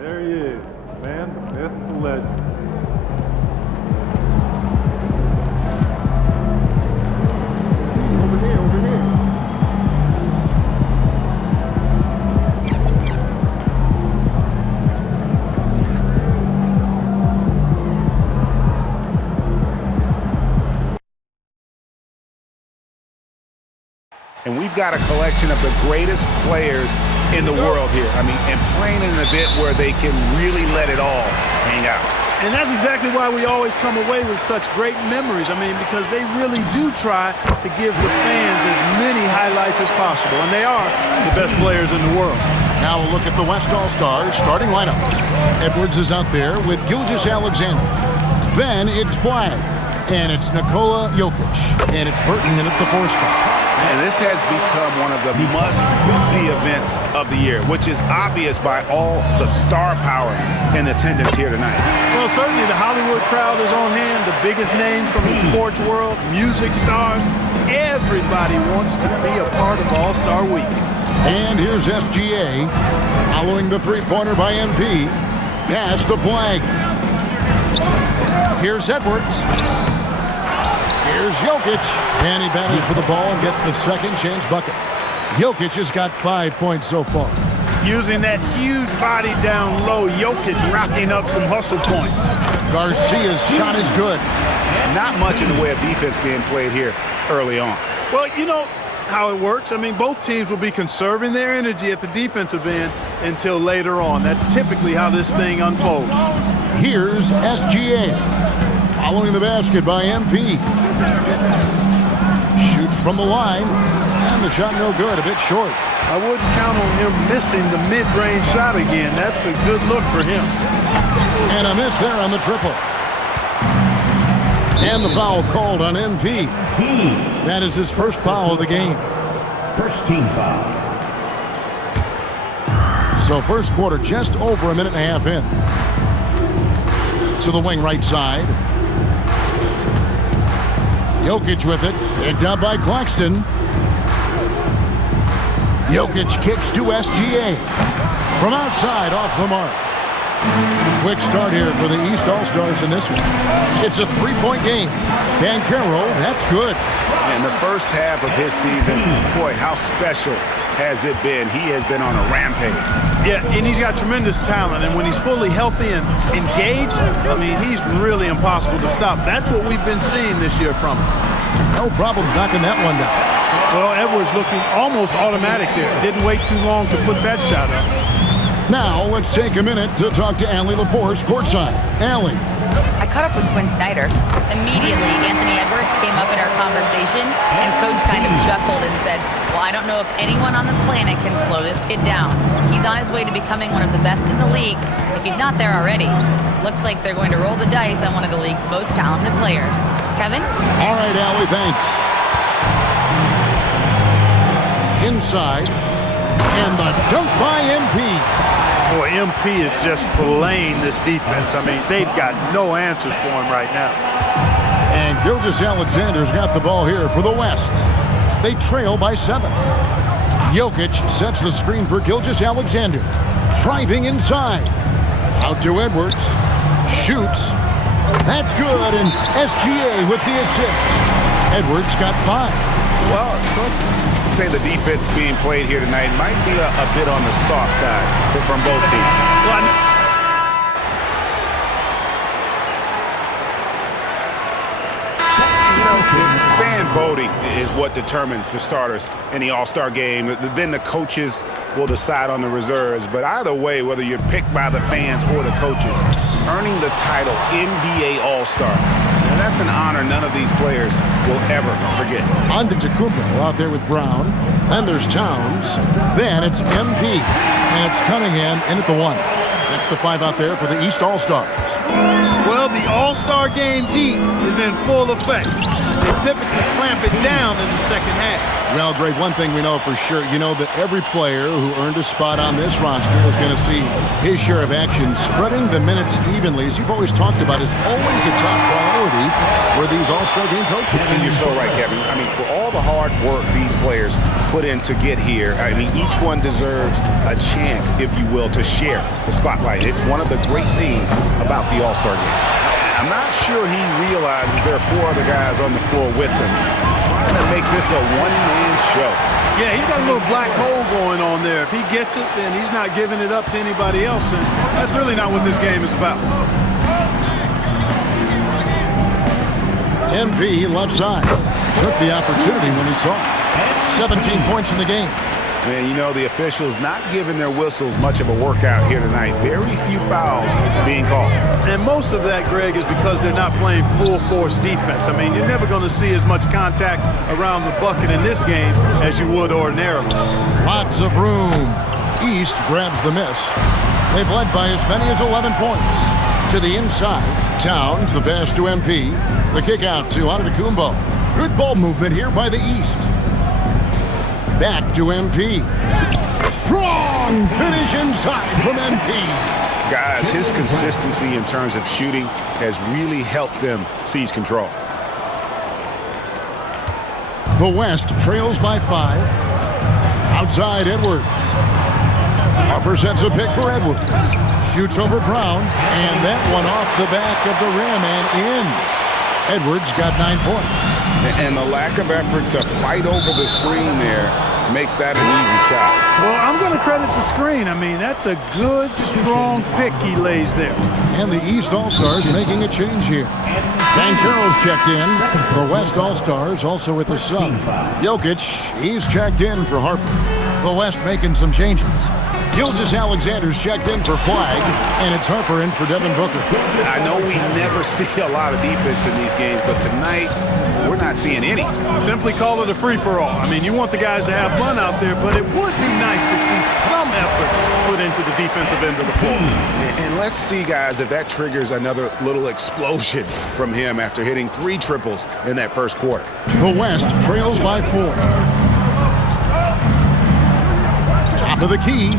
There he is, the man, the myth, the legend. Over here. And we've got a collection of the greatest players in the world here. I mean, and playing in an event where they can really let it all hang out. And that's exactly why we always come away with such great memories. I mean, because they really do try to give the fans as many highlights as possible. And they are the best players in the world. Now a look at the West All-Stars starting lineup. Edwards is out there with Gilgeous-Alexander. Then it's Flag. And it's Nikola Jokic. And it's Burton in at the 4 spot. And this has become one of the must-see events of the year, which is obvious by all the star power in attendance here tonight. Well, certainly the Hollywood crowd is on hand, the biggest names from the sports world, music stars. Everybody wants to be a part of All-Star Week. And here's SGA following the three-pointer by MP. Pass to Flag. Here's Edwards. Here's Jokic, and he battles for the ball and gets the second chance bucket. Jokic has got 5 points so far. Using that huge body down low, Jokic racking up some hustle points. Garcia's shot is good. Not much in the way of defense being played here early on. Well, you know how it works. I mean, both teams will be conserving their energy at the defensive end until later on. That's typically how this thing unfolds. Here's SGA. Following the basket by MP. Shoots from the line, and the shot no good, a bit short. I wouldn't count on him missing the mid-range shot again. That's a good look for him. And a miss there on the triple. And the foul called on MP. That is his first foul of the game. First team foul. So first quarter just over a minute and a half in. To the wing right side. Jokic with it, picked up by Claxton. Jokic kicks to SGA. From outside, off the mark. Quick start here for the East All-Stars in this one. It's a three-point game. Banchero, that's good. In the first half of his season, boy, how special has it been? He has been on a rampage. Yeah, and he's got tremendous talent, and when he's fully healthy and engaged, I mean, he's really impossible to stop. That's what we've been seeing this year from him. No problem knocking that one down. Well, Edwards looking almost automatic there. Didn't wait too long to put that shot up. Now, let's take a minute to talk to Allie LaForce courtside. Allie. I caught up with Quinn Snyder. Immediately, Anthony Edwards came up in our conversation, and Coach kind of chuckled and said, well, I don't know if anyone on the planet can slow this kid down. He's on his way to becoming one of the best in the league, if he's not there already. Looks like they're going to roll the dice on one of the league's most talented players. Kevin? All right, Allie, thanks. Inside, and the dunk by MP. Boy, MP is just filleting this defense. I mean, they've got no answers for him right now. And Gilgeous-Alexander's got the ball here for the West. They trail by 7. Jokic sets the screen for Gilgeous-Alexander. Driving inside. Out to Edwards. Shoots. That's good, and SGA with the assist. Edwards got 5. Well, let's say the defense being played here tonight might be a bit on the soft side from both teams. You know, fan voting is what determines the starters in the All-Star game. Then the coaches will decide on the reserves. But either way, whether you're picked by the fans or the coaches, earning the title NBA All-Star, that's an honor none of these players will ever forget. Antetokounmpo out there with Brown. Then there's Towns. Then it's MP. And it's Cunningham in at the 1. That's the 5 out there for the East All-Stars. Well, the All-Star game deep is in full effect. They typically clamp it down in the second half. Well, Greg, one thing we know for sure, you know that every player who earned a spot on this roster is going to see his share of action. Spreading the minutes evenly, as you've always talked about, is always a top priority for these All-Star game coaches. And you're so right, Kevin. I mean, for all the hard work these players put in to get here, I mean, each one deserves a chance, if you will, to share the spotlight. It's one of the great things about the All-Star game. I'm not sure he realizes there are 4 other guys on the floor with him, trying to make this a one-man show. Yeah, he's got a little black hole going on there. If he gets it, then he's not giving it up to anybody else, and that's really not what this game is about. MP left side took the opportunity when he saw it. 17 points in the game. And, you know, the officials not giving their whistles much of a workout here tonight. Very few fouls being called. And most of that, Greg, is because they're not playing full-force defense. I mean, you're never going to see as much contact around the bucket in this game as you would ordinarily. Lots of room. East grabs the miss. They've led by as many as 11 points. To the inside, Towns, the pass to MP. The kick out to Antetokounmpo. Good ball movement here by the East. Back to MP. Strong finish inside from MP. Guys, his consistency in terms of shooting has really helped them seize control. The West trails by 5. Outside Edwards. Harper sends a pick for Edwards. Shoots over Brown, and that one off the back of the rim and in. Edwards got 9 points. And the lack of effort to fight over the screen there makes that an easy shot. Well, I'm going to credit the screen. I mean, that's a good, strong pick he lays there. And the East All-Stars making a change here. Banchero's checked in. The West All-Stars also with a sub. Jokic, he's checked in for Harper. The West making some changes. Gilgeous-Alexander's checked in for Flag, and it's Harper in for Devin Booker. I know we never see a lot of defense in these games, but tonight we're not seeing any. Simply call it a free-for-all. I mean, you want the guys to have fun out there, but it would be nice to see some effort put into the defensive end of the floor. And let's see, guys, if that triggers another little explosion from him after hitting 3 triples in that first quarter. The West trails by 4. Top of the key.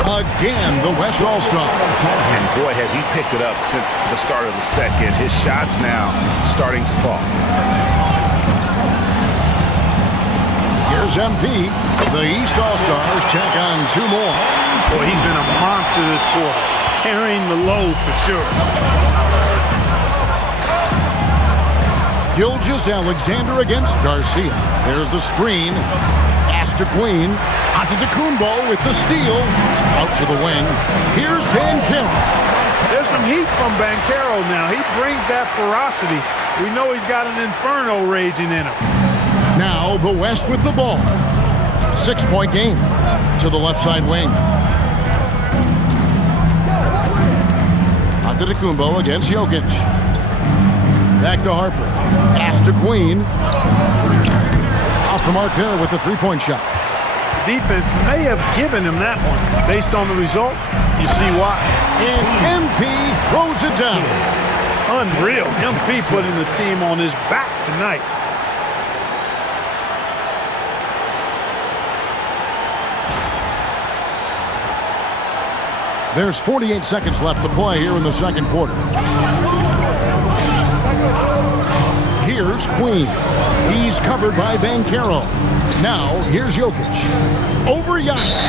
Again, the West All-Star. And boy, has he picked it up since the start of the second. His shots now starting to fall. Here's MP. The East All-Stars check on 2 more. Boy, he's been a monster this quarter, carrying the load for sure. Gilgeous-Alexander against Garcia. There's the screen. Pass to Queen. Antetokounmpo with the steal. Out to the wing. Here's Banchero. There's some heat from Banchero now. He brings that ferocity. We know he's got an inferno raging in him. Now the West with the ball. 6-point game to the left side wing. Antetokounmpo against Jokic. Back to Harper. Pass to Queen. Off the mark there with the 3-point shot. The defense may have given him that one. Based on the results, you see why. And MP throws it down. Unreal. MP putting the team on his back tonight. There's 48 seconds left to play here in the second quarter. Here's Queen. He's covered by Banchero. Now, here's Jokic. Over Giannis.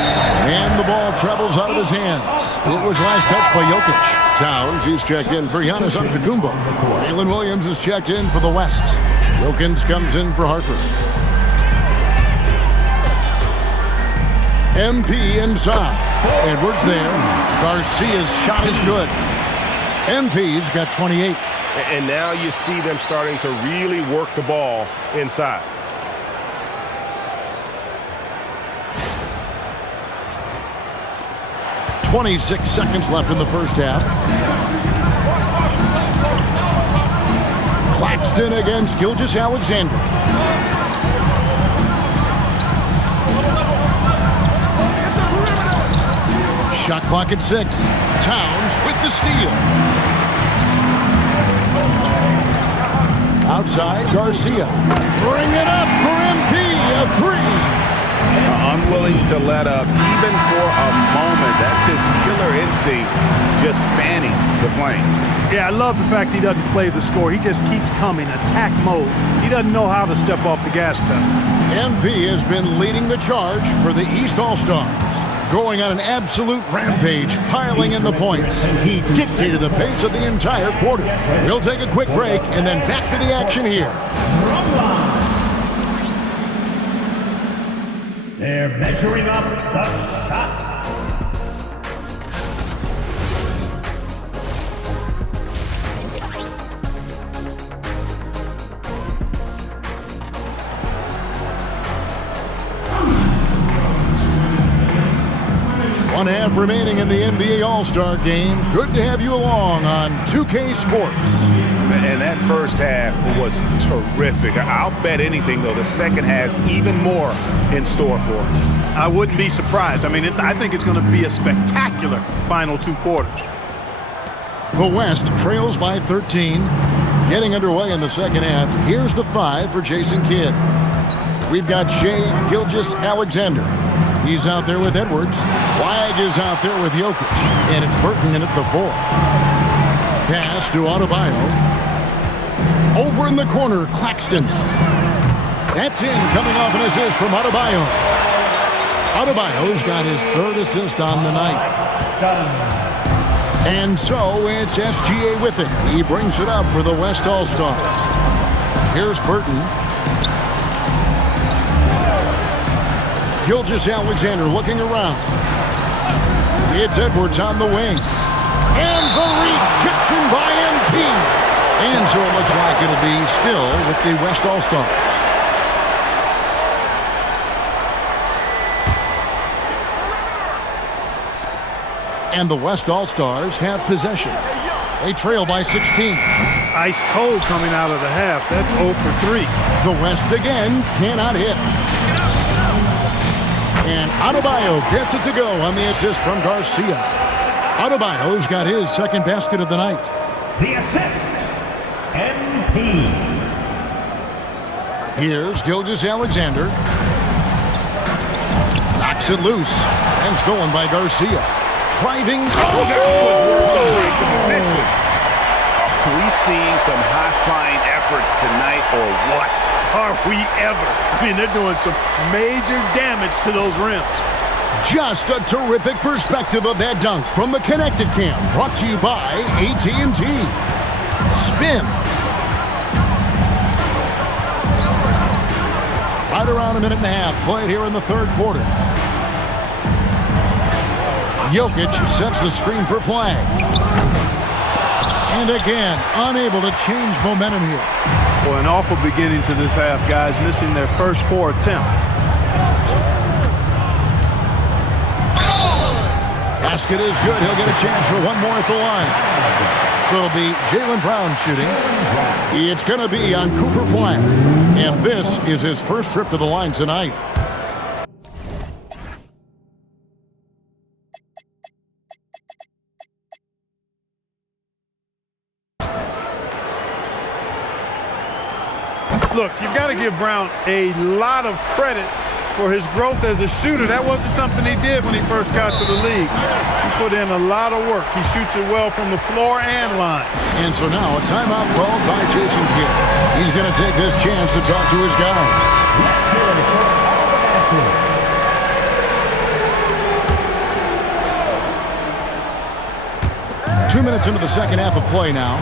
And the ball travels out of his hands. It was last touched by Jokic. Towns, he's checked in for Giannis Antetokounmpo. Jalen Williams is checked in for the West. Wilkins comes in for Harper. MP inside. Edwards there. Garcia's shot is good. MP's got 28. And now you see them starting to really work the ball inside. .26 seconds left in the first half. Claxton against Gilgeous-Alexander. Shot clock at 6. Towns with the steal. Outside, Garcia. Bring it up for MP. a three. Unwilling to let up even for a moment. That's his killer instinct, just fanning the flame. Yeah, I love the fact he doesn't play the score. He just keeps coming, attack mode. He doesn't know how to step off the gas pedal. MP has been leading the charge for the East All-Stars, going on an absolute rampage, piling in the points. He dictated the pace of the entire quarter. We'll take a quick break and then back to the action here. They're measuring up the shot. One half remaining in the NBA All-Star Game. Good to have you along on 2K Sports. And that first half was terrific. I'll bet anything, though, the second has even more in store for us. I wouldn't be surprised. I mean, I think it's going to be a spectacular final two quarters. The West trails by 13. Getting underway in the second half. Here's the 5 for Jason Kidd. We've got Shai Gilgeous-Alexander. He's out there with Edwards. Flagg is out there with Jokic. And it's Burton in at the 4. Pass to Adebayo. Over in the corner, Claxton. That's in, coming off an assist from Adebayo. Adebayo's got his 3rd assist on the night. And so it's SGA with it. He brings it up for the West All-Stars. Here's Burton. Gilgeous-Alexander looking around. It's Edwards on the wing. And the rejection by MP. And so it looks like it'll be still with the West All-Stars. And the West All-Stars have possession. They trail by 16. Ice cold coming out of the half. That's 0 for 3. The West again cannot hit. And Adebayo gets it to go on the assist from Garcia. Adebayo's got his 2nd basket of the night. The assist, MP. Here's Gilgeous-Alexander. Knocks it loose and stolen by Garcia. Driving. Oh, that was worth the Are we seeing some high-flying efforts tonight or what? Are we ever? I mean, they're doing some major damage to those rims. Just a terrific perspective of that dunk from the Connected Cam, brought to you by AT&T. Spins. Right around a minute and a half played here in the 3rd quarter. Jokic sets the screen for Flagg. And again, unable to change momentum here. Well, an awful beginning to this half, guys, missing their first 4 attempts. Basket is good. He'll get a chance for one more at the line. So it'll be Jaylen Brown shooting. It's going to be on Cooper Flagg. And this is his first trip to the line tonight. Look, you've got to give Brown a lot of credit for his growth as a shooter. That wasn't something he did when he first got to the league. He put in a lot of work. He shoots it well from the floor and line. And so now a timeout called by Jason Kidd. He's going to take this chance to talk to his guys. 2 minutes into the second half of play now.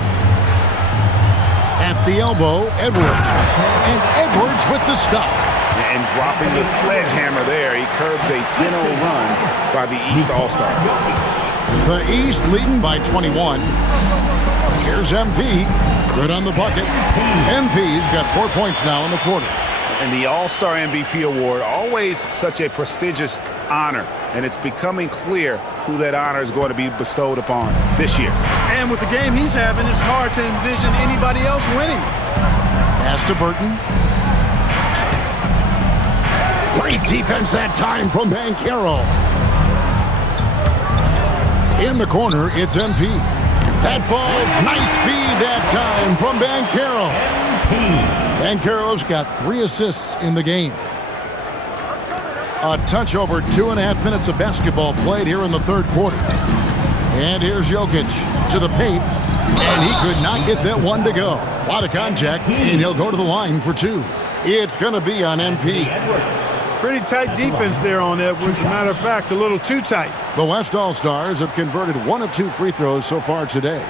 At the elbow, Edwards. And Edwards with the stuff. And dropping the sledgehammer there, he curbs a 10-0 run by the East All-Stars. The East leading by 21. Here's MP. Good on the bucket. MP's got 4 points now in the quarter. And the All-Star MVP award, always such a prestigious honor. And it's becoming clear who that honor is going to be bestowed upon this year. And with the game he's having, it's hard to envision anybody else winning. Pass to Burton. Great defense that time from Banchero. In the corner, it's MP. That falls. Nice feed that time from Banchero. Banchero's got 3 assists in the game. A touch over 2.5 minutes of basketball played here in the third quarter. And here's Jokic to the paint. And he could not get that one to go. A lot of contact, and he'll go to the line for two. It's going to be on MP. Pretty tight defense there on Edwards. As a matter of fact, a little too tight. The West All-Stars have converted 1 of 2 free throws so far today.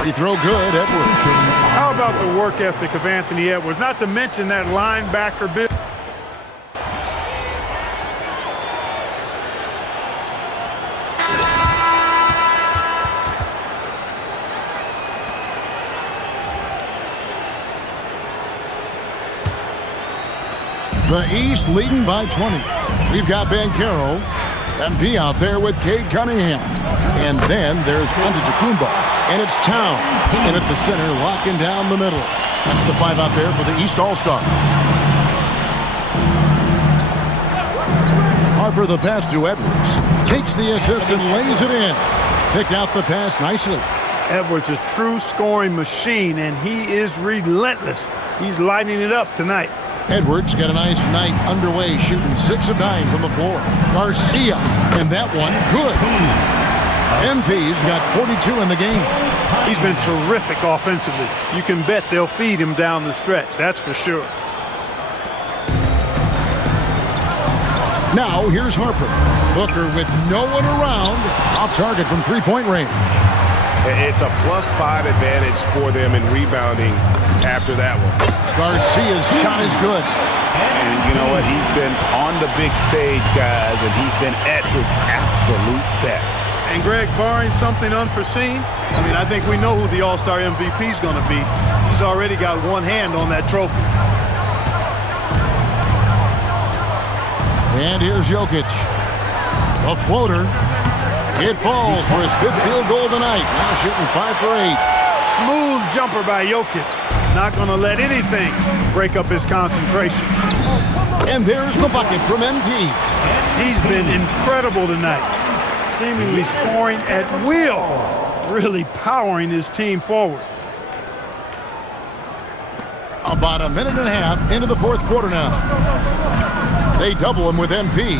Free throw good, Edwards. How about the work ethic of Anthony Edwards? Not to mention that linebacker build. The East leading by 20. We've got Banchero, MP out there with Cade Cunningham. And then there's Antetokounmpo. And it's Towns in at the center, locking down the middle. That's the 5 out there for the East All-Stars. Harper the pass to Edwards. Takes the assist and lays it in. Picked out the pass nicely. Edwards is a true scoring machine, and he is relentless. He's lighting it up tonight. Edwards got a nice night underway, shooting 6 of 9 from the floor. Garcia, and that one, good. MP's got 42 in the game. He's been terrific offensively. You can bet they'll feed him down the stretch, that's for sure. Now here's Harper. Booker with no one around. Off target from three-point range. It's a +5 advantage for them in rebounding after that one. Garcia's shot is good. And you know what? He's been on the big stage, guys, and he's been at his absolute best. And Greg, barring something unforeseen, I think we know who the All-Star MVP is going to be. He's already got one hand on that trophy. And here's Jokic. A floater. It falls for his 5th field goal of the night. Now shooting 5 for 8. Smooth jumper by Jokic. Not going to let anything break up his concentration. And there's the bucket from MP. He's been incredible tonight. Seemingly scoring at will. Really powering his team forward. About a minute and a half into the fourth quarter now. They double him with MP.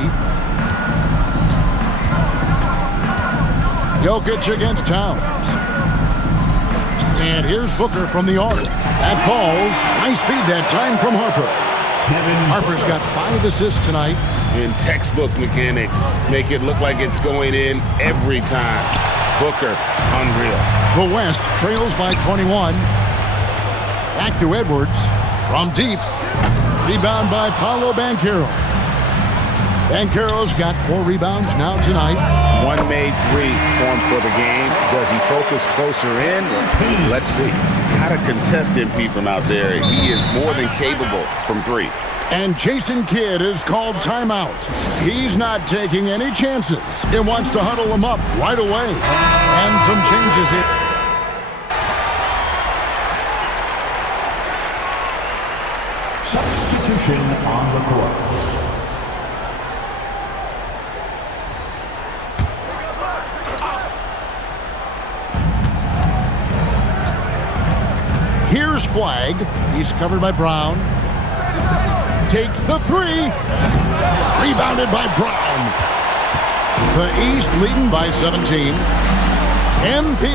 Jokic against Towns. And here's Booker from the arc. That falls. Nice feed that time from Harper. Harper's got 5 assists tonight. In textbook mechanics, make it look like it's going in every time. Booker, unreal. The West trails by 21. Back to Edwards. From deep. Rebound by Paolo Banchero. Banchero's got 4 rebounds now tonight. 1 made 3 formed for the game. Does he focus closer in? Let's see. Got to contest MP from out there. He is more than capable from 3. And Jason Kidd is called timeout. He's not taking any chances. He wants to huddle him up right away. And some changes here. Substitution on the court. Here's Flagg. He's covered by Brown. Takes the 3. Rebounded by Brown. The East leading by 17. MP.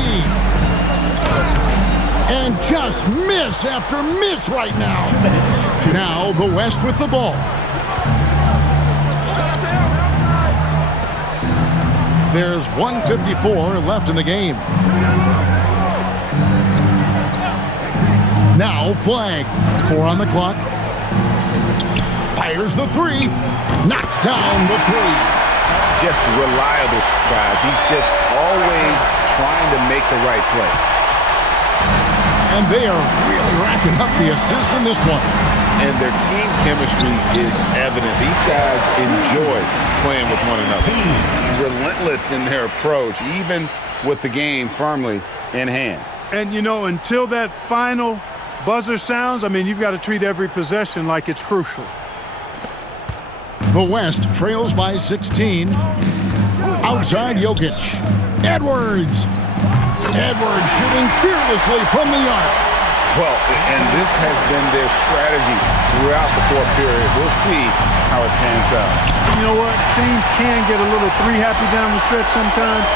And just miss after miss right now. Now the West with the ball. There's 1:54 left in the game. Now Flagg. 4 on the clock. Fires the 3. Knocks down the 3. Just reliable, guys. He's just always trying to make the right play. And they are really racking up the assists in this one. And their team chemistry is evident. These guys enjoy playing with one another. Relentless in their approach, even with the game firmly in hand. And, until that final buzzer sounds, you've got to treat every possession like it's crucial. The West trails by 16. Outside Jokic. Edwards. Edwards shooting fearlessly from the arc. Well, and this has been their strategy throughout the fourth period. We'll see how it pans out. You know what? Teams can get a little three-happy down the stretch sometimes,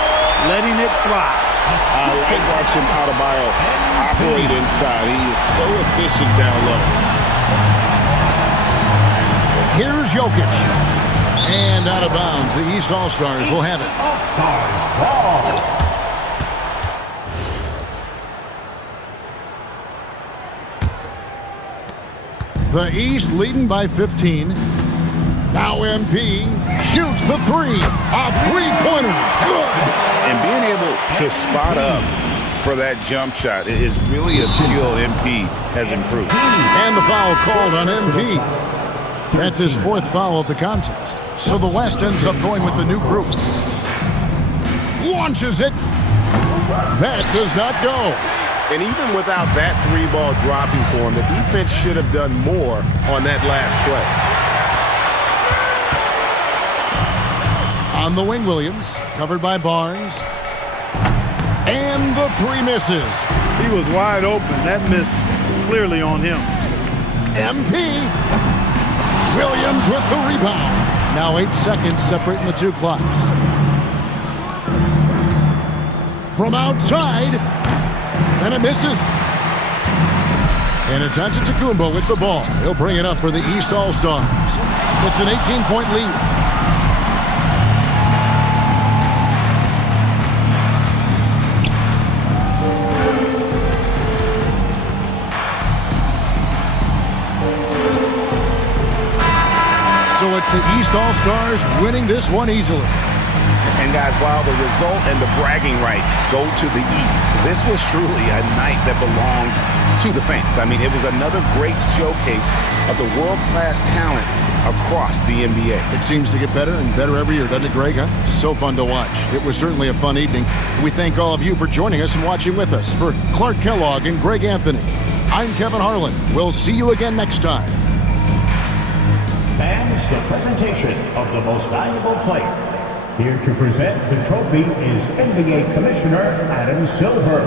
letting it fly. I like watching Adebayo operate inside. He is so efficient down low. Here's Jokic. And out of bounds. The East All-Stars will have it. All-Stars ball. The East leading by 15. Now MP shoots the three. A three-pointer. Good. And being able to spot up for that jump shot is really a skill MP has improved. And the foul called on MP. That's his fourth foul of the contest. So the West ends up going with the new group. Launches it. That does not go. And even without that three ball dropping for him, the defense should have done more on that last play. On the wing, Williams, covered by Barnes. And the three misses. He was wide open. That missed clearly on him. MP. Williams with the rebound. Now 8 seconds separating the two clocks. From outside. And it misses. And it's Antetokounmpo with the ball. He'll bring it up for the East All-Stars. It's an 18-point lead. So it's the East All-Stars winning this one easily. And guys, while the result and the bragging rights go to the East, this was truly a night that belonged to the fans. I mean, it was another great showcase of the world-class talent across the NBA. It seems to get better and better every year, doesn't it, Greg? Huh? So fun to watch. It was certainly a fun evening. We thank all of you for joining us and watching with us. For Clark Kellogg and Greg Anthony, I'm Kevin Harlan. We'll see you again next time. Fans, the presentation of the most valuable player. Here to present the trophy is NBA Commissioner Adam Silver.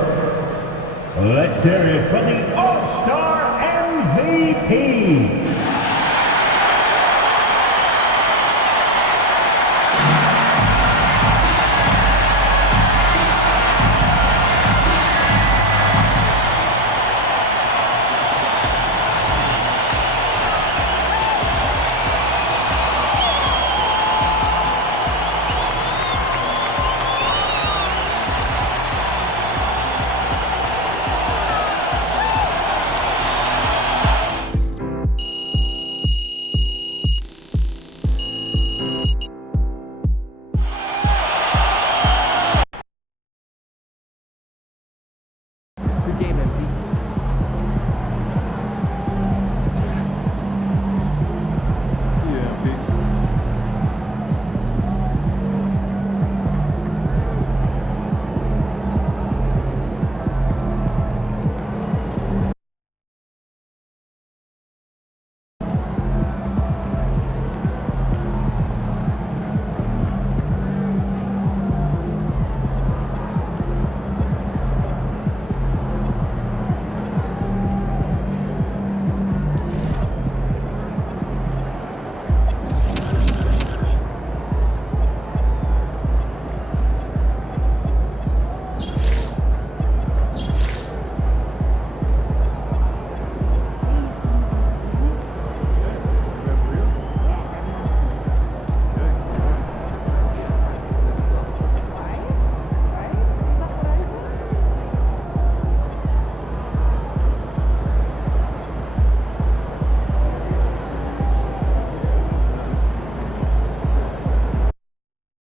Let's hear it for the All-Star MVP.